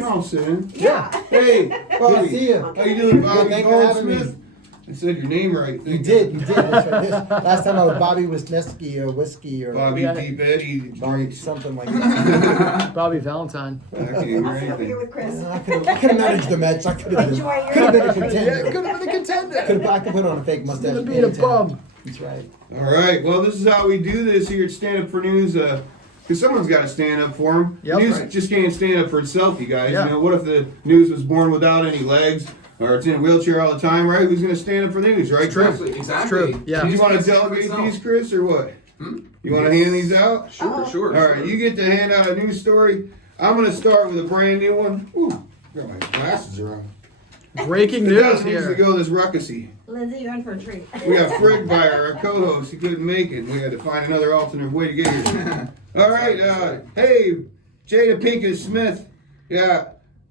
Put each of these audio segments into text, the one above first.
can all sit in. Yeah. Hey, Bobby. Good to see you. How you doing, Bobby Thanks for having me. Goldsmith? I said your name right. You did. That's right. Last time I was Bobby Wisniewski or Whiskey or Bobby Deep Eddie. Bobby something like that. Bobby Valentine. Okay, I'll sit over here with Chris. I could have managed the match. I could have Enjoy been a your contender. Could have been a contender. I could put on a fake mustache. Instead of being a bum. That's right. All right. Well, this is how we do this here at Stand Up for News. Because someone's got to stand up for him. Yep. News Right. just can't stand up for itself, you guys. Yeah. You know, what if the news was born without any legs, or it's in a wheelchair all the time, right? Who's going to stand up for the news, right? True. Chris? Exactly. True. Yeah. Do you want to Just can't delegate stand up these, Chris, or what? You want to hand these out? Sure. All right, you get to hand out a news story. I'm going to start with a brand new one. Ooh, got my glasses are on. Breaking It news doesn't here. usually go this ruckusy. Lindsay, you're in for a treat. We got Frig by our co-host. He couldn't make it. We had to find another alternate way to get here. All right. Hey, Jada Pinkett Smith. Yeah.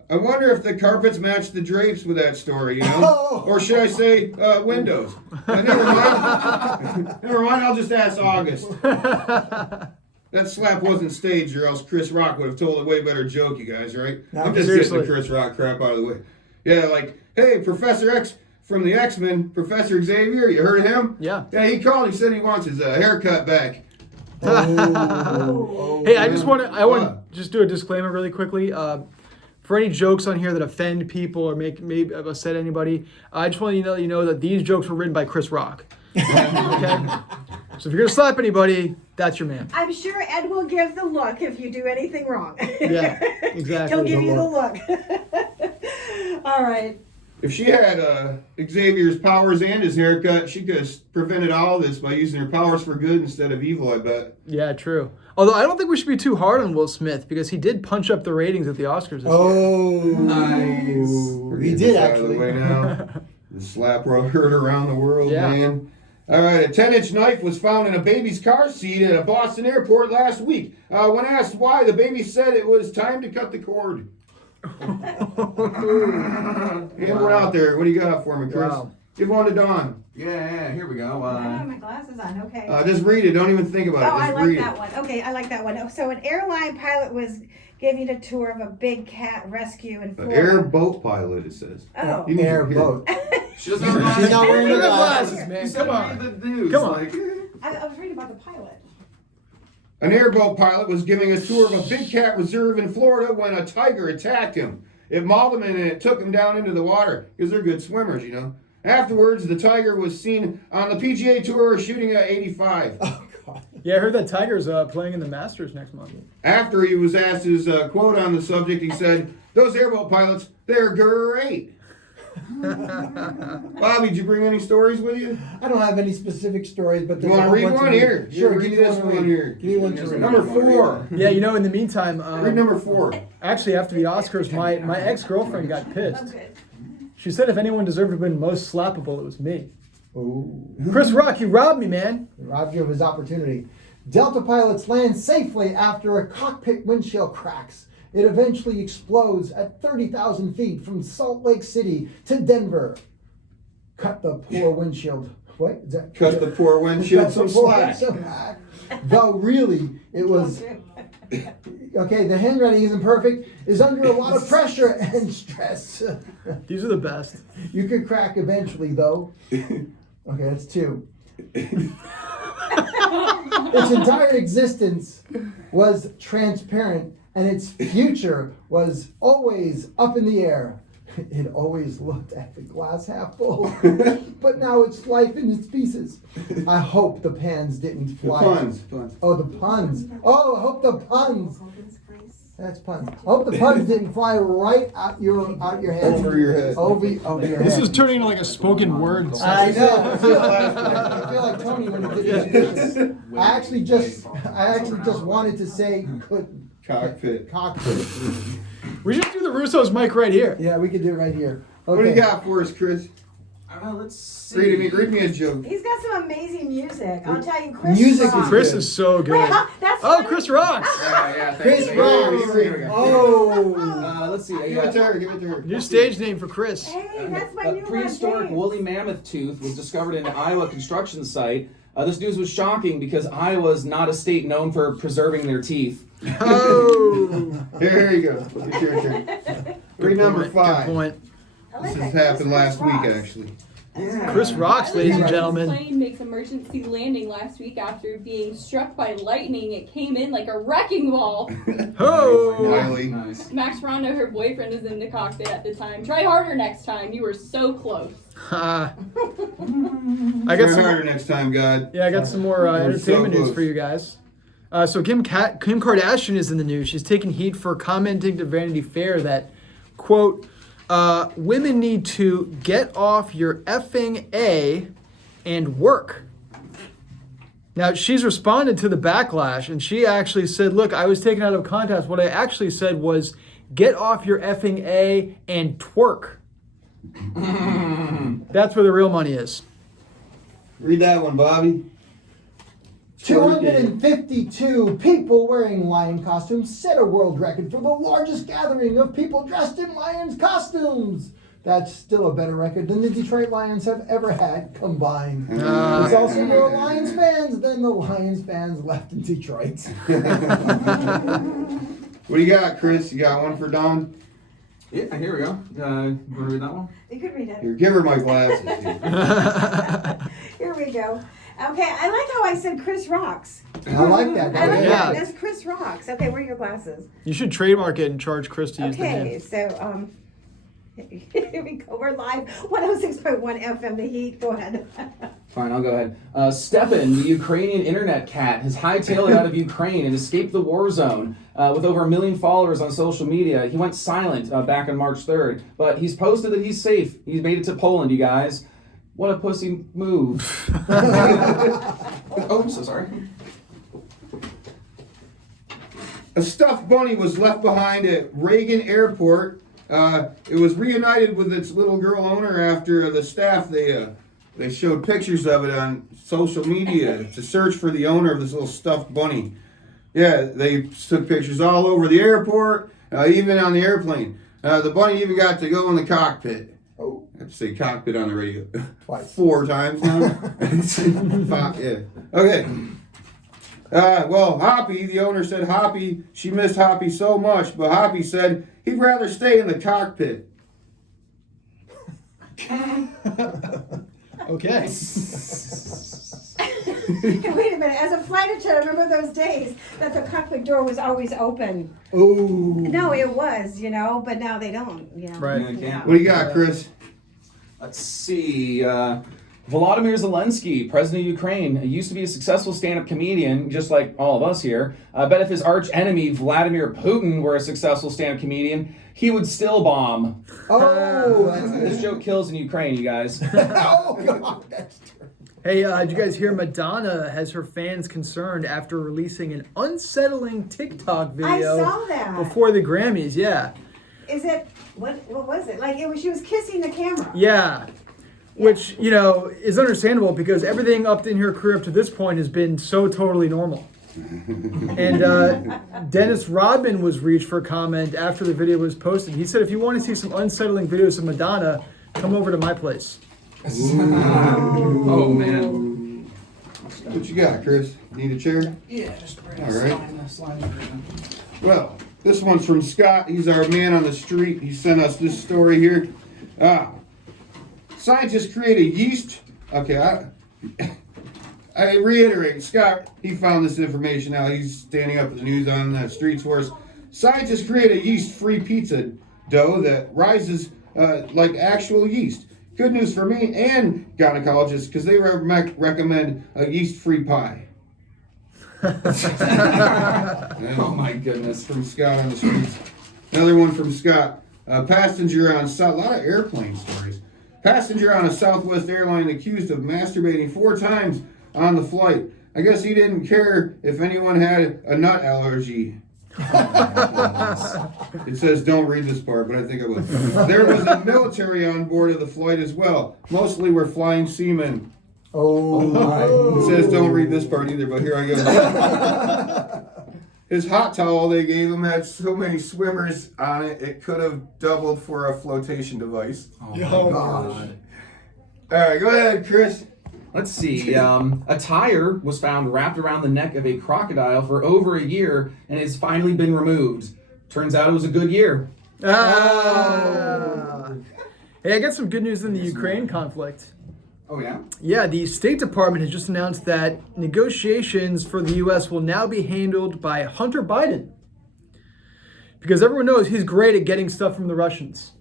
I wonder if the carpets match the drapes with that story, you know? Oh. Or should I say windows? Never mind. Never mind. I'll just ask August. That slap wasn't staged, or else Chris Rock would have told a way better joke, you guys, right? No, I'm just seriously. getting the Chris Rock crap out of the way. Yeah, like, hey, Professor X from the X-Men, Professor Xavier, you heard of him? Yeah. Yeah, he called. He said he wants his haircut back. Hey, I want to just do a disclaimer really quickly. For any jokes on here that offend people or maybe upset anybody, I just want to let you know that these jokes were written by Chris Rock. Okay? So if you're gonna slap anybody, that's your man. I'm sure Ed will give the look if you do anything wrong. Yeah, exactly. He'll give you the look. All right. If she had Xavier's powers and his haircut, she could have prevented all this by using her powers for good instead of evil, I bet. Yeah, true. Although I don't think we should be too hard on Will Smith because he did punch up the ratings at the Oscars this year. Oh, We're he getting did this out of the way actually. now. The slap heard around the world, Yeah. man. All right, a 10-inch knife was found in a baby's car seat at a Boston airport last week. When asked why, the baby said it was time to cut the cord. And we're out there. What do you got for me, Chris? Wow. Give one to Dawn. Yeah, here we go. I have my glasses on. Okay. Just read it. Don't even think about Oh, it. I Just like read that it. one. Okay, I like that one. So an airline pilot was giving a tour of a big cat rescue in An Florida. airboat pilot, it says. Oh. You need to hear. Airboat. She doesn't have She's not wearing the Look at glasses. glasses, man. You Come said on. read the news. Come on. Like, I was reading about the pilot. An airboat pilot was giving a tour of a big cat reserve in Florida when a tiger attacked him. It mauled him and it took him down into the water because they're good swimmers, you know. Afterwards, the tiger was seen on the PGA Tour shooting at 85. Oh, God. Yeah, I heard that Tiger's playing in the Masters next month. After he was asked his quote on the subject, he said, "Those airboat pilots, they're great." Bobby, did you bring any stories with you? I don't have any specific stories, but You there's want a to whole read bunch one of here? Sure, Read give me this one to one read. here. Give me one to read. Number 4. Yeah, you know, in the meantime, Read number 4. actually after the Oscars, my ex-girlfriend got pissed. I'm good. She said if anyone deserved to win most slappable, it was me. Ooh. Chris Rock, you robbed me, man. Robbed you of his opportunity. Delta pilots land safely after a cockpit windshield cracks. It eventually explodes at 30,000 feet from Salt Lake City to Denver. Cut the poor windshield. What? Is that, Cut the poor windshield Cut some the poor slack. windshield. Though really, it was... Okay, the handwriting isn't perfect. Is under a lot of pressure and stress. These are the best. You could crack eventually, though. Okay, that's 2. Its entire existence was transparent, and its future was always up in the air. It always looked at the glass half full, but now it's life in its pieces. I hope the pans didn't fly. Puns. Oh, the puns. Oh, I hope the puns. That's puns. I hope the puns didn't fly right out your head. Over your head. Over your head. This is turning into like a spoken word. I know. I feel like Tony when he did his business. I actually just wanted to say Cockpit. cockpit. We should do the Russo's mic right here. Yeah, we could do it right here. Okay. What do you got for us, Chris? let's see. Read me a joke. He's got some amazing music. I'll tell you, Chris. Music is Rock. Chris is so good. Wait, huh? That's Oh, funny. Chris rocks. Yeah, Chris thank you. Rock. Here we go. Oh. Let's see. Give it to her. Give it to her. New stage name for Chris. Hey, that's my A new prehistoric name. woolly mammoth tooth was discovered in an Iowa construction site. This news was shocking because Iowa is not a state known for preserving their teeth. Oh. Here you go. It's your turn. Read number Good 5. point. I This like has that. happened last week, Rocks. actually. Chris Rocks, ladies and This gentlemen. plane makes emergency landing last week after being struck by lightning. It came in like a wrecking ball. Ho! Wiley. Nice. Max Rondo, her boyfriend, was in the cockpit at the time. Try harder next time. You were so close. I Try got some. harder next time, God. Yeah, I got some more We're so entertainment news close. for you guys. So Kim Kardashian is in the news. She's taking heat for commenting to Vanity Fair that, quote, women need to get off your effing A and work. Now, she's responded to the backlash, and she actually said, look, I was taken out of context. What I actually said was, get off your effing A and twerk. That's where the real money is. Read that one, Bobby. 252 people wearing lion costumes set a world record for the largest gathering of people dressed in lions costumes. That's still a better record than the Detroit Lions have ever had combined. There's also more Lions fans than the Lions fans left in Detroit. What do you got, Chris? You got one for Don? Yeah, here we go. You want to read that one? You could read it. Here, give her my glasses. Dude. Here we go. Okay, I like how I said Chris Rocks. I like that. I like Yeah. that. That's Chris Rocks. Okay, where are your glasses? You should trademark it and charge Chris to use the Okay, name. so here we go. We're live. 106.1 FM. The Heat. Go ahead. Fine, I'll go ahead. Stepan, the Ukrainian internet cat, has hightailed out of Ukraine and escaped the war zone. With over 1 million followers on social media, he went silent back on March 3rd, but he's posted that he's safe. He's made it to Poland, you guys. What a pussy move. Oh, I'm so sorry. A stuffed bunny was left behind at Reagan Airport. It was reunited with its little girl owner after the staff, they showed pictures of it on social media to search for the owner of this little stuffed bunny. Yeah, they took pictures all over the airport, even on the airplane. The bunny even got to go in the cockpit. Oh. I have to say cockpit on the radio. Twice. 4 times now. Yeah. Okay. Well, Hoppy, the owner said Hoppy, she missed Hoppy so much, but Hoppy said he'd rather stay in the cockpit. Okay. Wait a minute. As a flight attendant, I remember those days that the cockpit door was always open. Ooh. No, it was, but now they don't. Right. Yeah, I can't. What do you got, Chris? Let's see. Volodymyr Zelensky, president of Ukraine, used to be a successful stand-up comedian, just like all of us here. I bet if his arch enemy, Vladimir Putin, were a successful stand-up comedian, he would still bomb. Oh, that's This good. joke kills in Ukraine, you guys. Oh, God, that's true. Hey, did you guys hear Madonna has her fans concerned after releasing an unsettling TikTok I video saw that. before the Grammys? Yeah. Is it what was it? Like she was kissing the camera. Yeah. Which, is understandable because everything up in her career up to this point has been so totally normal. And Dennis Rodman was reached for comment after the video was posted. He said, if you want to see some unsettling videos of Madonna, come over to my place. Oh, man. What you got, Chris? Need a chair? Yeah, just bring All right. slide. Well, this one's from Scott. He's our man on the street. He sent us this story here. Scientists create a yeast. Okay, I reiterate, Scott, he found this information out. He's standing up at the news on the streets for us. Scientists create a yeast-free pizza dough that rises like actual yeast. Good news for me and gynecologists because they recommend a yeast-free pie. Oh, my goodness. From Scott on the streets. Another one from Scott. Passenger on a lot of airplane stories. Passenger on a Southwest airline accused of masturbating 4 times on the flight. I guess he didn't care if anyone had a nut allergy. It says don't read this part, but I think I will. There was a military on board of the flight as well. Mostly were flying seamen. Oh. It says don't read this part either, but here I go. His hot towel they gave him had so many swimmers on it, it could have doubled for a flotation device. Oh, Oh, my gosh. God. All right, go ahead, Chris. Let's see. A tire was found wrapped around the neck of a crocodile for over a year and has finally been removed. Turns out it was a good year. Hey, I got some good news in the Ukraine conflict. Oh, yeah? Yeah, the State Department has just announced that negotiations for the U.S. will now be handled by Hunter Biden. Because everyone knows he's great at getting stuff from the Russians.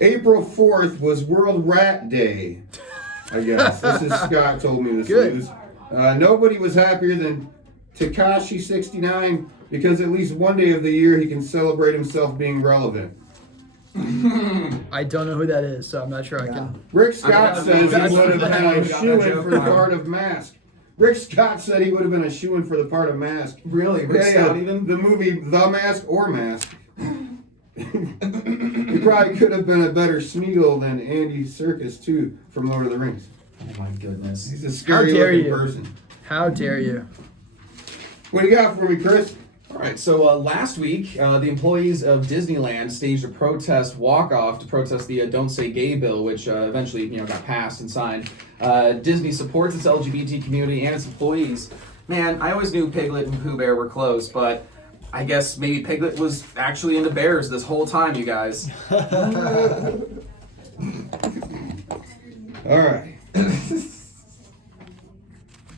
April 4th was World Rat Day, I guess. This is Scott told me this Good. news. Nobody was happier than Tekashi69 because at least one day of the year he can celebrate himself being relevant. I don't know who that is, so I'm not sure I can. Rick Scott says that's- he would have been a got that shoo-in joke. for the part of Mask. Rick Scott said he would have been a shoo-in for the part of Mask. Really? Rick Scott even? The movie The Mask or Mask. He probably could have been a better Smeagol than Andy Serkis, too, from Lord of the Rings. Oh, my goodness. He's a How dare scary-looking you. person. How dare you? What do you got for me, Chris? All right, so last week, the employees of Disneyland staged a protest walk-off to protest the Don't Say Gay bill, which eventually got passed and signed. Disney supports its LGBT community and its employees. Man, I always knew Piglet and Pooh Bear were close, but I guess maybe Piglet was actually into bears this whole time, you guys. All right.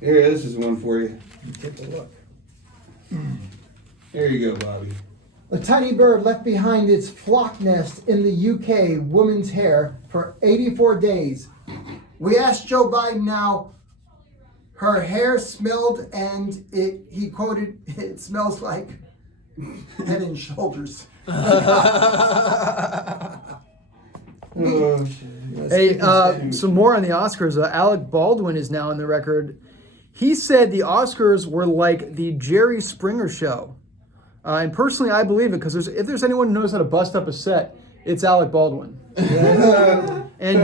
Here, this is one for you. Take a look. There you go, Bobby. A tiny bird left behind its flock nest in the UK woman's hair for 84 days. We asked Joe Biden now, her hair smelled and he quoted, it smells like head and shoulders. Oh, Hey, some more on the Oscars. Alec Baldwin is now on the record. He said the Oscars were like the Jerry Springer show. And personally, I believe it, because if there's anyone who knows how to bust up a set, it's Alec Baldwin. And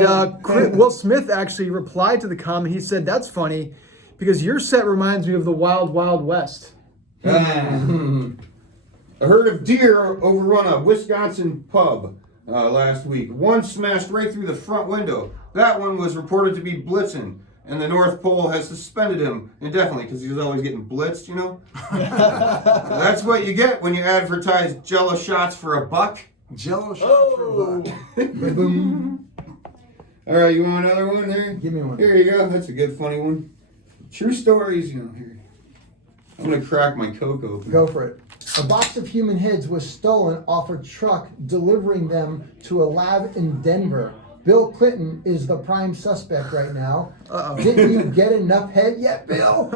Will Smith actually replied to the comment. He said, "That's funny, because your set reminds me of the Wild Wild West." A herd of deer overrun a Wisconsin pub last week. One smashed right through the front window. That one was reported to be blitzing, and the North Pole has suspended him indefinitely because he's always getting blitzed, you know? That's what you get when you advertise Jello shots for a buck. Jello shot for a buck. Boom. All right, you want another one there? Give me one. Here you go. That's a good, funny one. True stories, here. I'm going to crack my Coke open. Go for it. A box of human heads was stolen off a truck delivering them to a lab in Denver. Bill Clinton is the prime suspect right now. Uh-oh. Didn't you get enough head yet, Bill?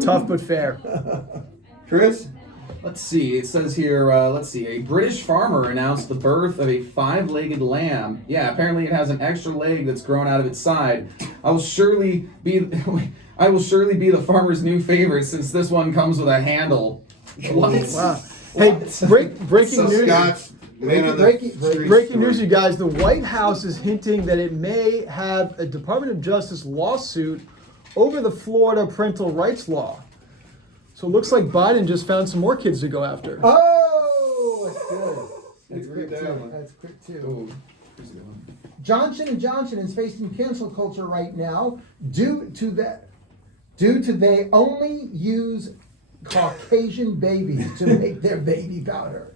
Tough but fair. Chris? Let's see. It says here, a British farmer announced the birth of a 5-legged lamb. Yeah, apparently it has an extra leg that's grown out of its side. I will surely be the farmer's new favorite since this one comes with a handle. What? Wow. Hey, breaking So news. Scott's man on the Breaking- street Breaking story. news, you guys. The White House is hinting that it may have a Department of Justice lawsuit over the Florida parental rights law. So it looks like Biden just found some more kids to go after. Oh, that's good. That's Read quick that too. one. That's quick too. Ooh, here's a good one. Johnson & Johnson is facing cancel culture right now due to they only use Caucasian babies to make their baby powder.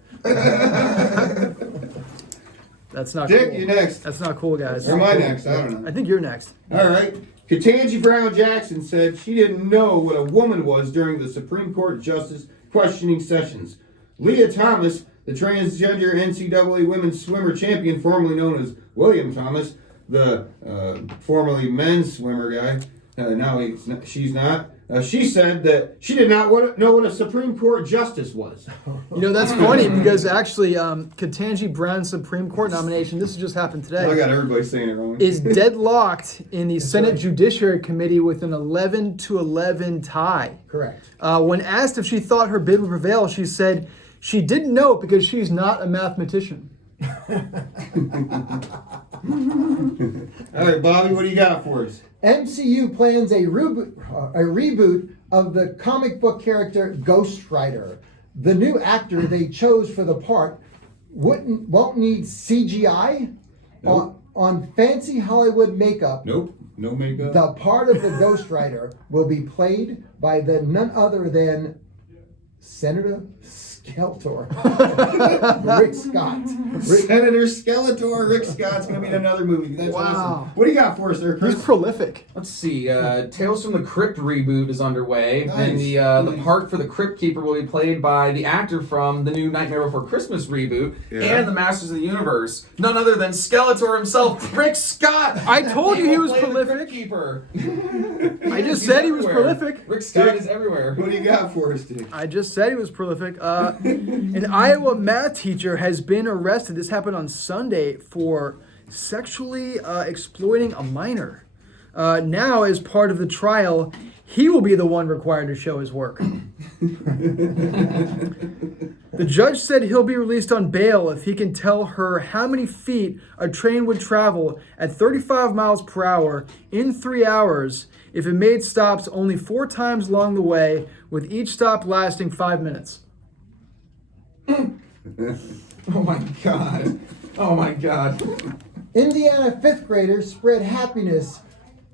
That's not Dick, cool. you next. That's not cool, guys. Or am I next? I don't know. I think you're next. All right. Ketanji Brown Jackson said she didn't know what a woman was during the Supreme Court Justice questioning sessions. Leah Thomas, the transgender NCAA women's swimmer champion, formerly known as William Thomas, the formerly men's swimmer guy, she's not. She said that she did not know what a Supreme Court justice was. You know, that's funny because actually, Ketanji Brown's Supreme Court nomination, this has just happened I today, got everybody saying it wrong. is deadlocked in the Senate Judiciary Committee with an 11-11 tie. Correct. When asked if she thought her bid would prevail, she said she didn't know because she's not a mathematician. All right, Bobby, what do you got for us? MCU plans a reboot of the comic book character Ghost Rider. The new actor they chose for the part won't need CGI Nope. on fancy Hollywood makeup. Nope. No makeup. The part of the ghostwriter will be played by none other than Senator Skeletor. Rick Scott. Senator Skeletor. Rick Scott's going to be in another movie. That's Wow. awesome. What do you got for us there, Chris? He's prolific. Let's see. Tales from the Crypt Reboot is underway, Nice. and the part for the Crypt Keeper will be played by the actor from the new Nightmare Before Christmas reboot and the Masters of the Universe, none other than Skeletor himself, Rick Scott. I told you he was will play the prolific. Crypt Keeper. I just He's said he was everywhere. prolific. Rick Scott is everywhere. What do you got for us, Dick? I just said he was prolific. An Iowa math teacher has been arrested. This happened on Sunday for sexually exploiting a minor. Now, as part of the trial, he will be the one required to show his work. The judge said he'll be released on bail if he can tell her how many feet a train would travel at 35 miles per hour in 3 hours if it made stops only 4 times along the way, with each stop lasting 5 minutes. Oh my God. Oh my God. Indiana 5th graders spread happiness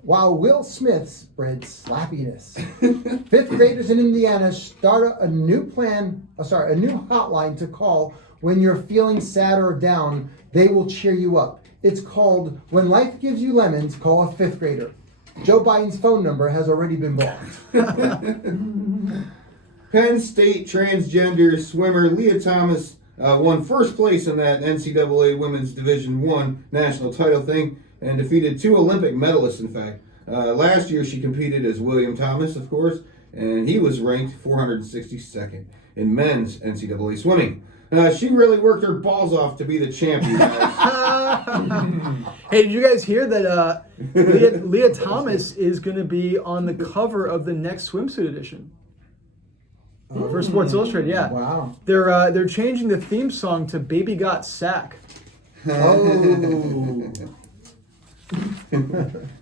while Will Smith spread slappiness. 5th graders in Indiana start a new hotline to call when you're feeling sad or down. They will cheer you up. It's called When Life Gives You Lemons, Call a 5th Grader. Joe Biden's phone number has already been blocked. Penn State transgender swimmer Leah Thomas won first place in that NCAA Women's Division I national title thing and defeated 2 Olympic medalists, in fact. Last year she competed as William Thomas, of course, and he was ranked 462nd in men's NCAA swimming. She really worked her balls off to be the champion. Hey, did you guys hear that Leah Thomas is going to be on the cover of the next swimsuit edition? For Sports Illustrated, yeah. Wow. They're changing the theme song to "Baby Got Sack." Oh.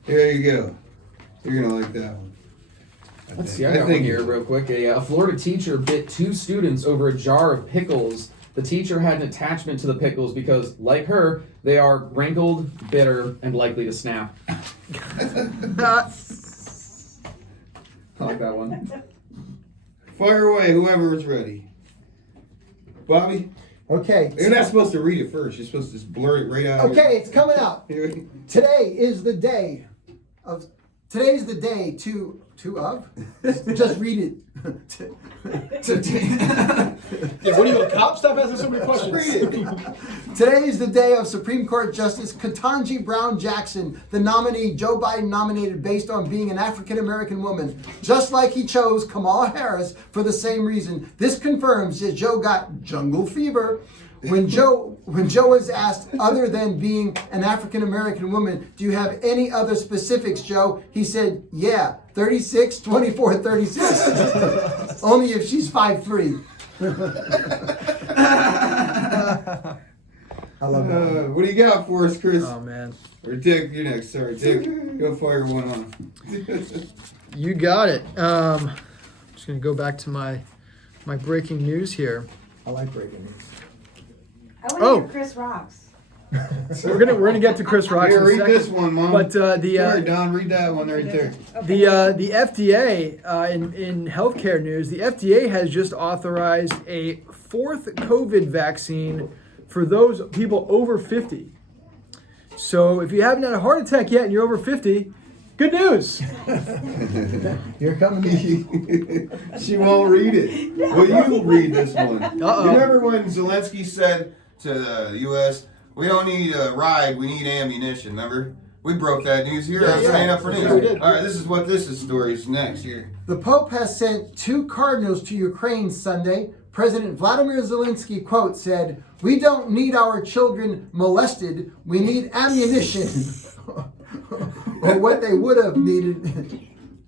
There you go. You're gonna like that one. Let's see, I got one here real quick. A Florida teacher bit 2 students over a jar of pickles. The teacher had an attachment to the pickles because, like her, they are wrinkled, bitter, and likely to snap. I like that one. Fire away, whoever is ready. Bobby, Okay. you're not supposed to read it first. You're supposed to just blur it right out. Okay, it's coming out. Here. Today is the day of. Today's the day of. Just read it. Yeah, what are you, a cop? Stop asking so many questions. Read it. Today is the day of Supreme Court Justice Ketanji Brown Jackson, the nominee Joe Biden nominated based on being an African American woman, just like he chose Kamala Harris for the same reason. This confirms that Joe got jungle fever. When Joe was asked, other than being an African American woman, do you have any other specifics, Joe? He said, yeah, 36, 24, 36. Only if she's 5'3". I love that. What do you got for us, Chris? Oh man, Or Dick, you're next. Sorry, Dick. Go fire one on. you got it. Just gonna go back to my breaking news here. I like breaking news. I want to Oh. hear Chris Rocks. We're gonna get to Chris Rock in Here, a read second. this one, Mom. But All right, Don, read that one right there. the FDA in healthcare news, the FDA has just authorized a 4th COVID vaccine for those people over 50. So if you haven't had a heart attack yet and you're over 50, good news. You're coming in. She won't read it. Well, you read this one. Uh-oh. You remember when Zelensky said to the U.S., we don't need a ride, we need ammunition, remember? We broke that news here. Yeah, on yeah. Stand Up for Sure News. did. All right, this is what this is stories next here. The Pope has sent 2 cardinals to Ukraine Sunday. President Vladimir Zelensky, quote, said, "We don't need our children molested. We need ammunition." Or what they would have needed.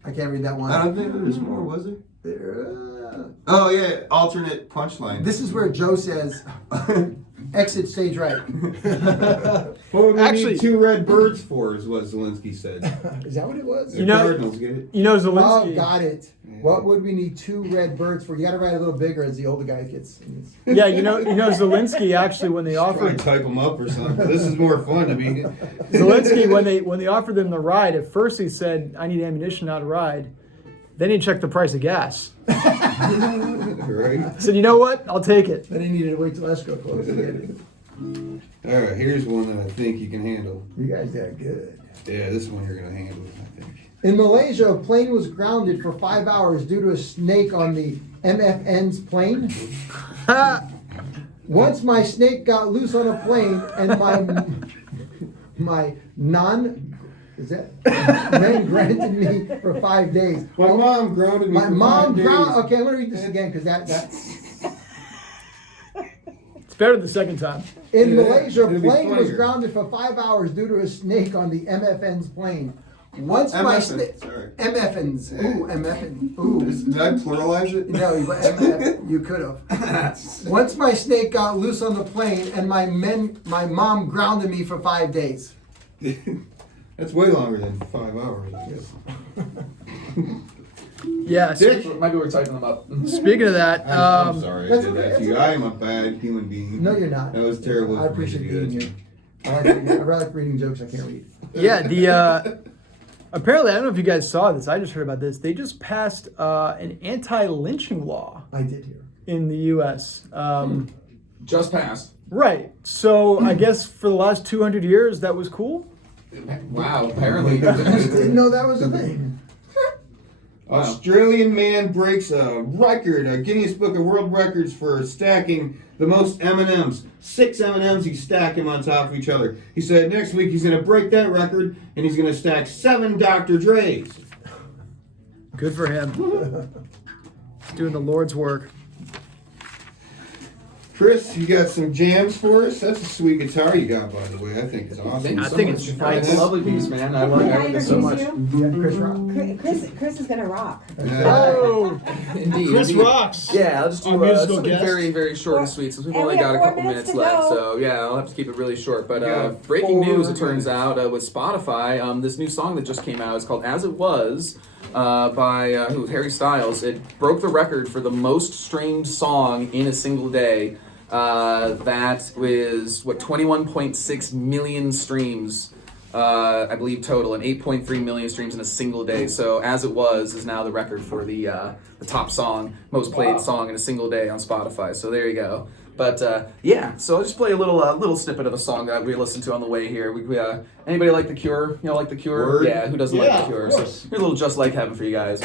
I can't read that one. I don't think there was more, was there? Uh, Oh, yeah, alternate punchline. This is where Joe says, exit stage right. What would we Actually- need 2 red birds for, is what Zelensky said. Is that what it was? The You know- Cardinals get it. You know Oh, Zelensky. got it. What would we need 2 red birds for? You got to write a little bigger as the older guy gets. Yeah, you know, Zelensky actually when they Try offered and type them up or something. This is more fun to be. Zelensky when they offered them the ride, at first he said, "I need ammunition, not a ride." Then he checked the price of gas. Right. Said, "You know what? I'll take it." Then he needed to wait till escrow closed to get it. All right, here's one that I think you can handle. You guys did good. Yeah, this one you're gonna handle, I think. In Malaysia, a plane was grounded for 5 hours due to a snake on the MFN's plane. Once my snake got loose on a plane and my men granted me for 5 days. My mom grounded me. My for mom 5 days. grounded. Okay, I'm gonna read this again because that. It's better the second time. In Yeah, Malaysia, a it'll be plane was funnier. grounded for 5 hours due to a snake on the MFN's plane. Once my snake. Sorry. MFN's. Ooh, MFN. Ooh. Did I pluralize it? No, you could have. Once my snake got loose on the plane, and my mom grounded me for 5 days. That's way longer than 5 hours, I guess. Yeah. Dick. Maybe we're typing them up. Speaking of that, I'm sorry I that's did okay, that that's to you. okay. I am a bad human being. No, you're not. That was terrible. I for me to appreciate do being that. here. I like reading jokes I can't read. yeah, the apparently I don't know if you guys saw this. I just heard about this. They just passed an anti-lynching law I did hear. in the U.S. Just passed. Right. So I guess for the last 200 years that was cool. Wow, apparently. Didn't know that was a thing. Australian man breaks a record, a Guinness Book of World Records for stacking the most M&Ms. 6 M&Ms, he stacked them on top of each other. He said next week he's going to break that record and he's going to stack 7 Dr. Dre's. Good for him. Doing the Lord's work. Chris, you got some jams for us? That's a sweet guitar you got, by the way. I think it's awesome. I think it's It's a lovely piece, man. I like it so much. Yeah, Chris Rock. Chris is gonna rock. Oh, Indeed. Chris indeed. rocks. Yeah, I'll just Our do musical something guest. very, very short and sweet since we've And only we got have a 4 couple minutes minutes to left. go. So yeah, I'll have to keep it really short. But Yeah, breaking 4 news, it turns minutes. out, with Spotify, this new song that just came out is called "As It Was." By Harry Styles. It broke the record for the most streamed song in a single day. That was 21.6 million streams, I believe total, and 8.3 million streams in a single day. So "As It Was" is now the record for the top song, most played song in a single day on Spotify. So there you go. But yeah, so I'll just play a little snippet of a song that we listened to on the way here. We anybody like The Cure? You know, like The Cure? Word. Yeah, who doesn't Yeah, like The Cure? of So course. here's a little "Just Like Heaven" for you guys.